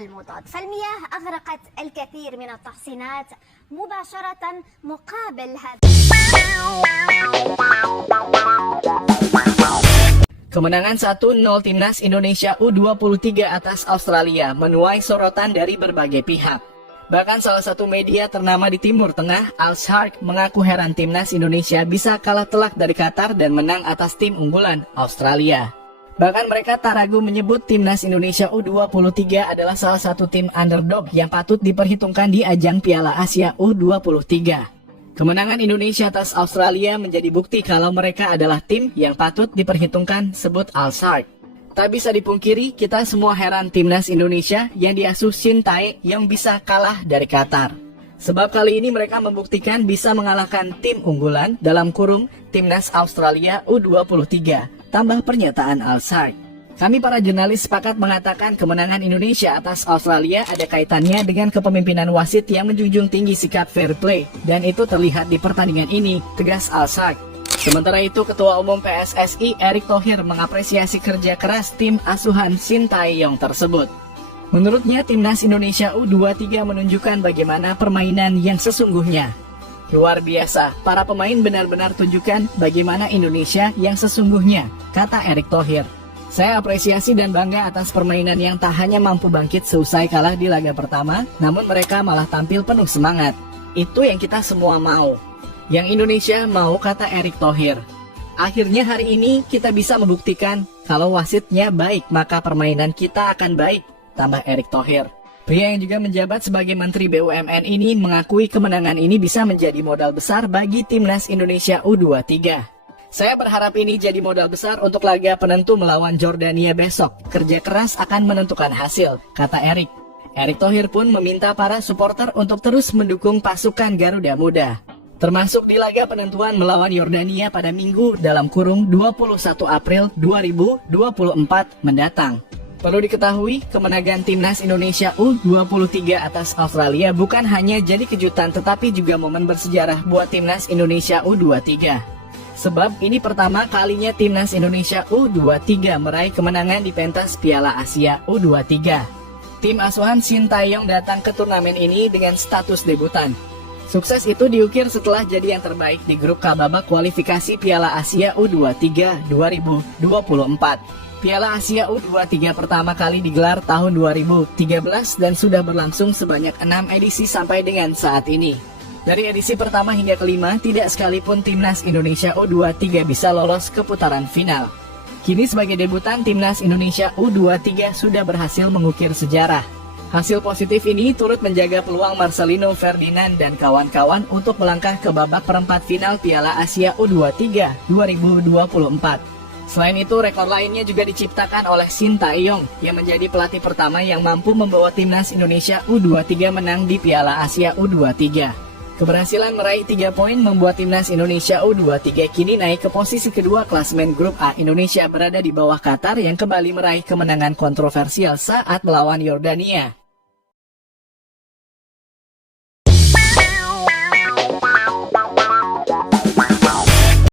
المضاد. فالمياه أغرقت الكثير من التحصينات مباشرة مقابل هذا. Kemenangan 1-0 Timnas Indonesia U23 atas Australia menuai sorotan dari berbagai pihak. Bahkan salah satu media ternama di Timur Tengah, Al Sharq, mengaku heran Timnas Indonesia bisa kalah telak dari Qatar dan menang atas tim unggulan Australia. Bahkan mereka tak ragu menyebut Timnas Indonesia U23 adalah salah satu tim underdog yang patut diperhitungkan di ajang Piala Asia U23. Kemenangan Indonesia atas Australia menjadi bukti kalau mereka adalah tim yang patut diperhitungkan, sebut Al Sharq. Tak bisa dipungkiri, kita semua heran Timnas Indonesia yang diasuh Shin Tae yang bisa kalah dari Qatar. Sebab kali ini mereka membuktikan bisa mengalahkan tim unggulan dalam kurung Timnas Australia U23, tambah pernyataan Al Sharq. Kami para jurnalis sepakat mengatakan kemenangan Indonesia atas Australia ada kaitannya dengan kepemimpinan wasit yang menjunjung tinggi sikap fair play, dan itu terlihat di pertandingan ini, tegas Al Sharq. Sementara itu, Ketua Umum PSSI Erick Thohir mengapresiasi kerja keras tim asuhan Shin Tae-yong tersebut. Menurutnya, Timnas Indonesia U23 menunjukkan bagaimana permainan yang sesungguhnya. Luar biasa, para pemain benar-benar tunjukkan bagaimana Indonesia yang sesungguhnya, kata Erick Thohir. Saya apresiasi dan bangga atas permainan yang tak hanya mampu bangkit seusai kalah di laga pertama, namun mereka malah tampil penuh semangat. Itu yang kita semua mau. Yang Indonesia mau, kata Erick Thohir. Akhirnya hari ini kita bisa membuktikan kalau wasitnya baik, maka permainan kita akan baik, tambah Erick Thohir. Pria yang juga menjabat sebagai Menteri BUMN ini mengakui kemenangan ini bisa menjadi modal besar bagi Timnas Indonesia U23. Saya berharap ini jadi modal besar untuk laga penentu melawan Jordania besok. Kerja keras akan menentukan hasil, kata Erick. Erick Thohir pun meminta para supporter untuk terus mendukung pasukan Garuda Muda, termasuk di laga penentuan melawan Jordania pada Minggu dalam kurung 21 April 2024 mendatang. Perlu diketahui, kemenangan Timnas Indonesia U23 atas Australia bukan hanya jadi kejutan tetapi juga momen bersejarah buat Timnas Indonesia U23. Sebab ini pertama kalinya Timnas Indonesia U23 meraih kemenangan di pentas Piala Asia U23. Tim asuhan Shin Tae-yong datang ke turnamen ini dengan status debutan. Sukses itu diukir setelah jadi yang terbaik di grup K babak kualifikasi Piala Asia U23 2024. Piala Asia U23 pertama kali digelar tahun 2013 dan sudah berlangsung sebanyak 6 edisi sampai dengan saat ini. Dari edisi pertama hingga kelima, tidak sekalipun Timnas Indonesia U23 bisa lolos ke putaran final. Kini sebagai debutan, Timnas Indonesia U23 sudah berhasil mengukir sejarah. Hasil positif ini turut menjaga peluang Marcelino Ferdinand dan kawan-kawan untuk melangkah ke babak perempat final Piala Asia U23 2024. Selain itu, rekor lainnya juga diciptakan oleh Shin Tae-yong yang menjadi pelatih pertama yang mampu membawa Timnas Indonesia U23 menang di Piala Asia U23. Keberhasilan meraih 3 poin membuat Timnas Indonesia U23 kini naik ke posisi kedua klasemen grup A. Indonesia berada di bawah Qatar yang kembali meraih kemenangan kontroversial saat melawan Jordania.